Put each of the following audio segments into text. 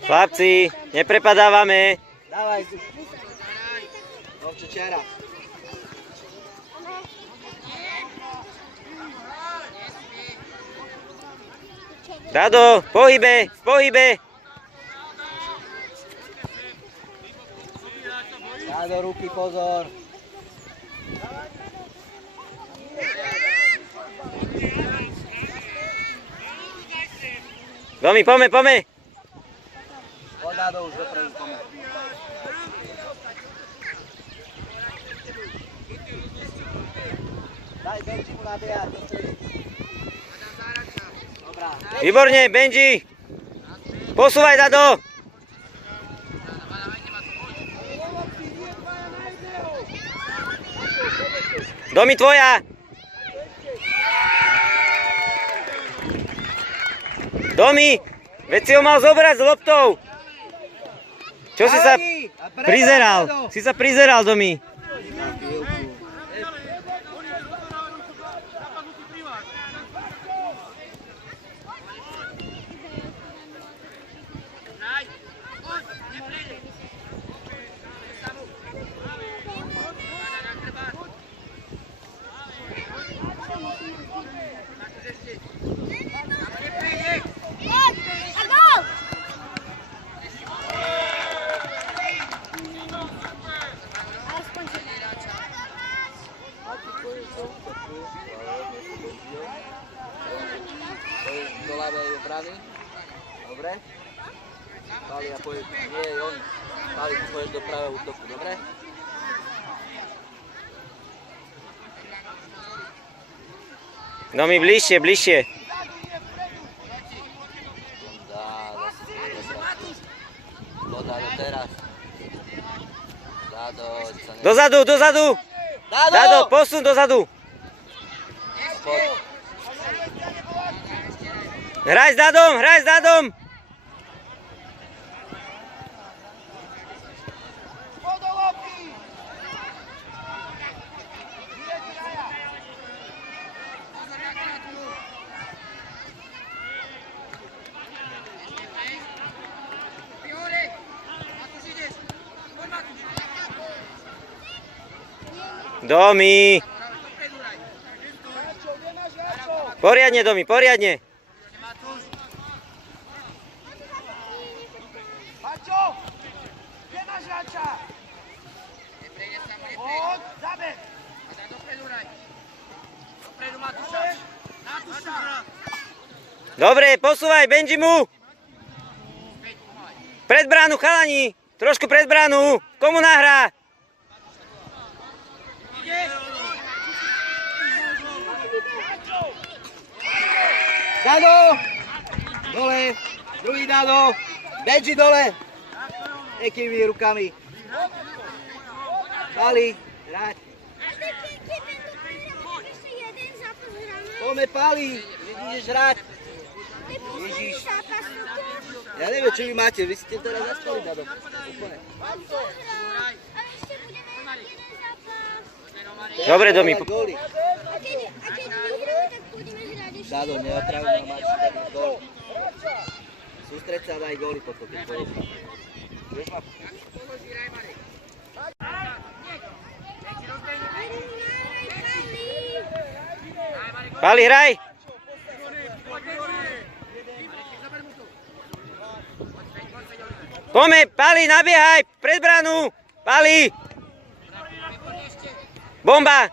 Chlapci, neprepadávame. Dávaj. Novče čiara. Dado, v pohybe. Dado, ruky, pozor. Domi, pome. Poď Dado už dopredu, pome. Daj Benji mu nabíjať do stredy. Dobrá. Výborne, Benji. Posúvaj, Dado. Domi, tvoja. Domi, veď si ho mal zobrať s loptou. Čo si sa prizeral? Si sa prizeral, Domi. Do ľavej obrany. Dobre. Pali a pojď. Nie, on. Pali, ty pojď do pravého útoku. Dobre? Domi, bližšie. Dodá teraz. Dado. Dozadu. Dado, posun dozadu. Hraj s Dadom. Domi. Poriadne, Domi, poriadne. Paťo, kde máš hráča? Poď, zabeh. Dopredu Matúša. Dobre, posúvaj, Benji mu. Pred bránu, chalani. Trošku pred bránu. Komu nahrá? Dado! Dole! Druhý Dado! Benji dole! Ekými rukami. Pali, hrať. Poďme Pali, ideš hrať. Ježiš. Ja neviem, čo vy máte, vy ste teraz zaspali, Dado. Úplne. Dobre, Domi. Dado, neotravuj ma, máš tady gól. Sústreď sa a daj góly potom, keď pôjdeš. Vieš ma? Pali, hraj. Pome, Pali, nabiehaj. Pred bránu. Pali. Bomba.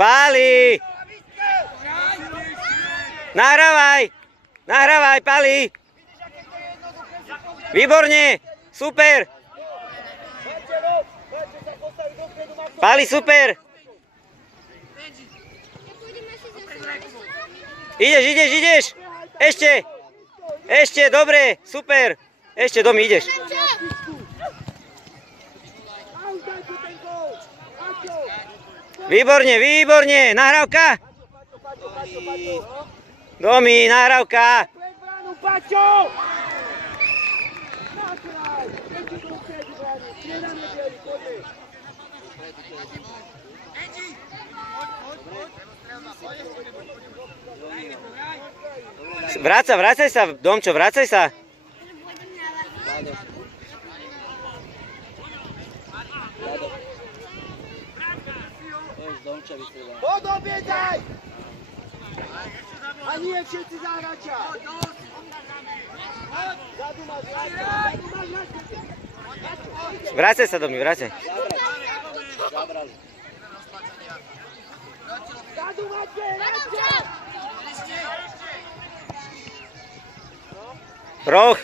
Pali. Nahrávaj, Pali. Výborne. Super. Pali, super. Ideš. Ešte, dobre, super. Ešte, Domi, ideš. Výborne, nahrávka. Domi, nahrávka. Benji! Vracaj sa, Domčo, vracaj sa. Dado. Dado. Poď Domča vystrieľa. Podobiecaj! A nie všetci za hráča! Zadu máš hráča! Vracaj sa, Domi, vracaj. Zabrali. Zadu máte hráča! Roh.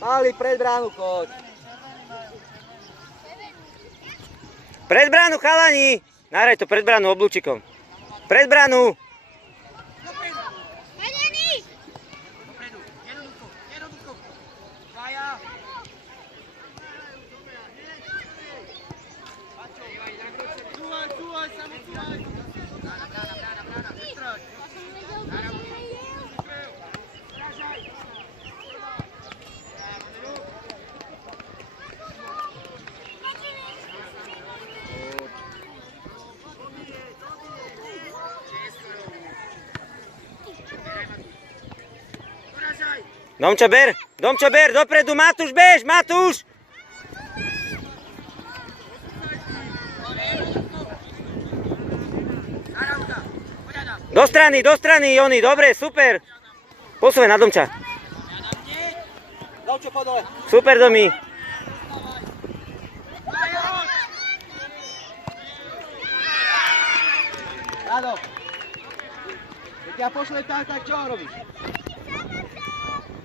Mali pred bránu, choď. Pred bránu, chalani. Nahraj to pred bránu oblúčikom. Pred bránu. Domčo ber, dopredu, Matúš, bež, Matúš! Do strany, Joni, dobre, super. Posúvaj na Domča. Domčo, po dole. Super, Domi. Dado. Keď ťa pošle tak čo robíš?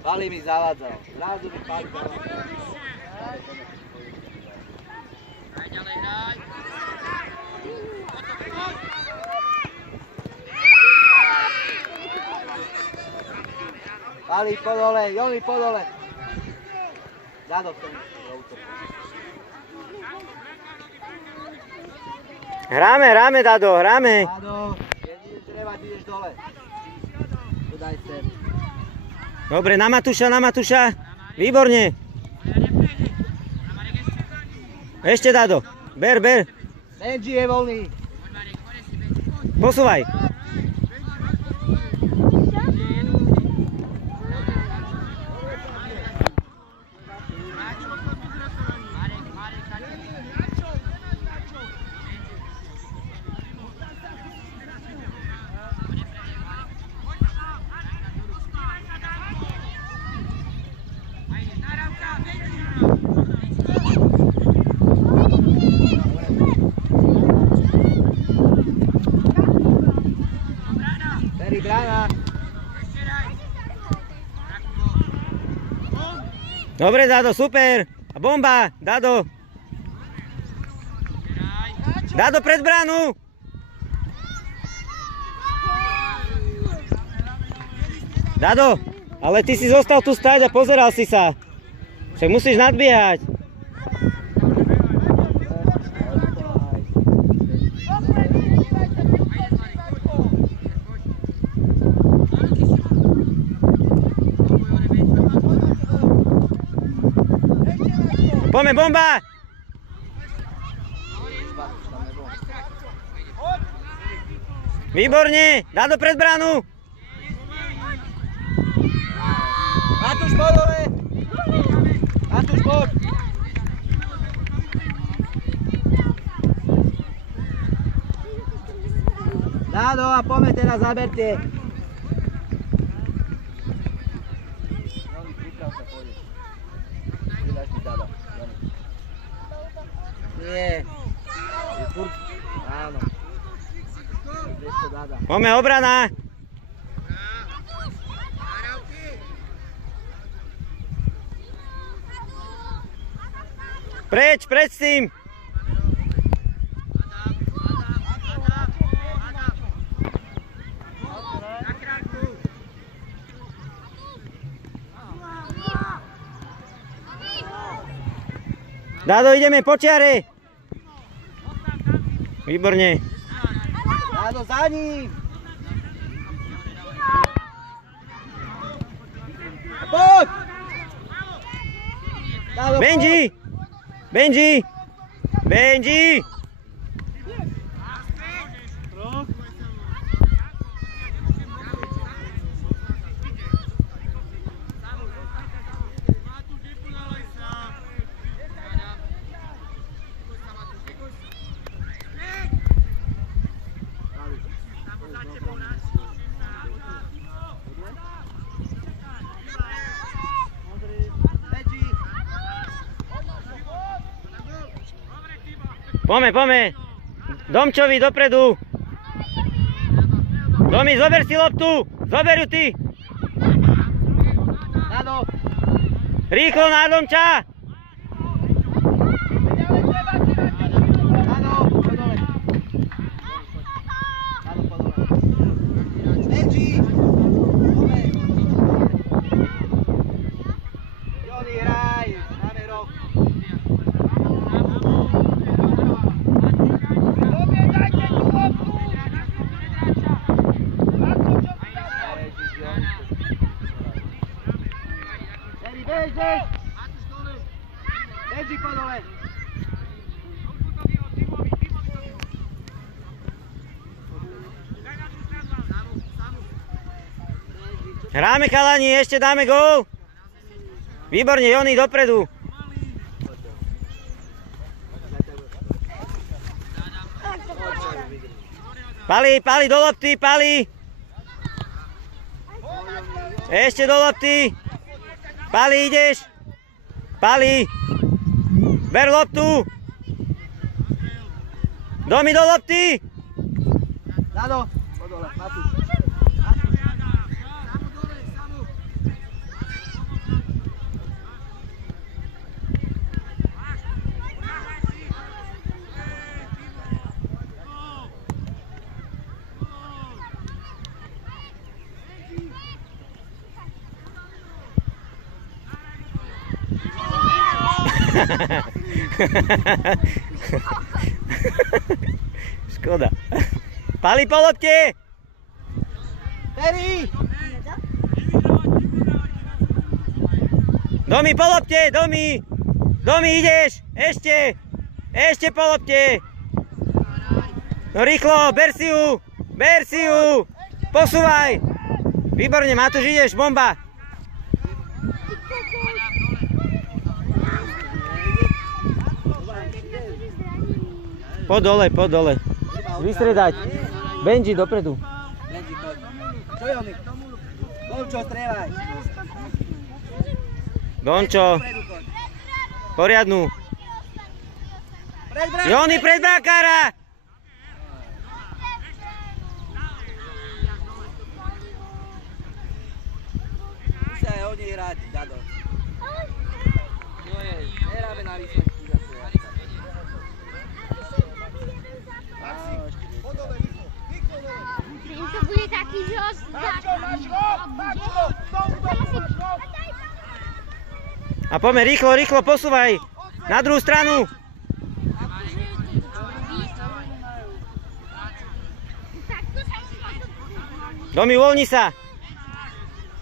Pali mi zavádzal. Zrazu mi pali zavádzal. Hraj ďalej, hraj. Pali po dole, Jomi po dole. Dado v tom. Hráme, Dado, hráme. Dado, keď ideš drevať, ideš dole. Tu daj sem. Dobre, na Matúša. Výborne. Ešte, Dado. Ber. Benji je voľný. Posúvaj. Brána. Dobre, Dado, super. A bomba, Dado. Dado pred bránu. Dado, ale ty si zostal tu stáť a pozeral si sa. Však musíš nadbiehať. Poďme, bomba! Výborne! Dado pred bránu! Matúš, poď dole! Matúš, poď! Dado, a poďme teraz, zaberte! Nie. Áno. Poďme, obrana! Preč s tým! Dado, ideme po čiare! Výborne. Áno, za ním. Poď! Dalo, Benji! Benji! Benji! Poďme. Domčovi dopredu. Domi, zober si loptu. Zober ju ty. Áno. Rýchlo na Domča. Áno, po dole. Áno, po dole. Benji! Poďme. Joni, hraj. Dáme roh. Dajte tú loptu! Benji, po dole. Hráme chalani, ešte dáme gól. Výborne, Joni, dopredu. Pali, do lopty, Pali. Ešte do lopty. Pali, ideš. Pali. Ber loptu. Domi do lopty. Áno, po dole. Matúš. Škoda. Pali po lopte. Terry! Domi po lopte, Domi. Domi, ideš. Ešte po lopte. No rýchlo, ber si ju. Posúvaj. Výborne, Matúš, ideš, bomba. Po dole. Vystredať. Benji, dopredu. Benji, poď. Čo je oni? Domčo, strieľaj. Dončo, Predu, poď. poriadnu. Pred bránku. Joni, pred brankára. Musia aj oni hrať, Dado. Nie, nehráme na výsledky zase. To bude taký, že ho Mačo, máš roh! Mačo! Tomu máš roh! A poďme, rýchlo, posúvaj. Na druhú stranu. Domi, uvoľni sa.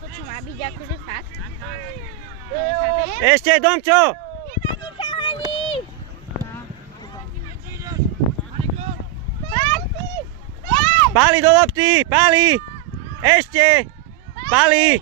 To čo má byť akože fakt? Ešte, Domčo. Pali do lopty, Pali. Ešte. Pali.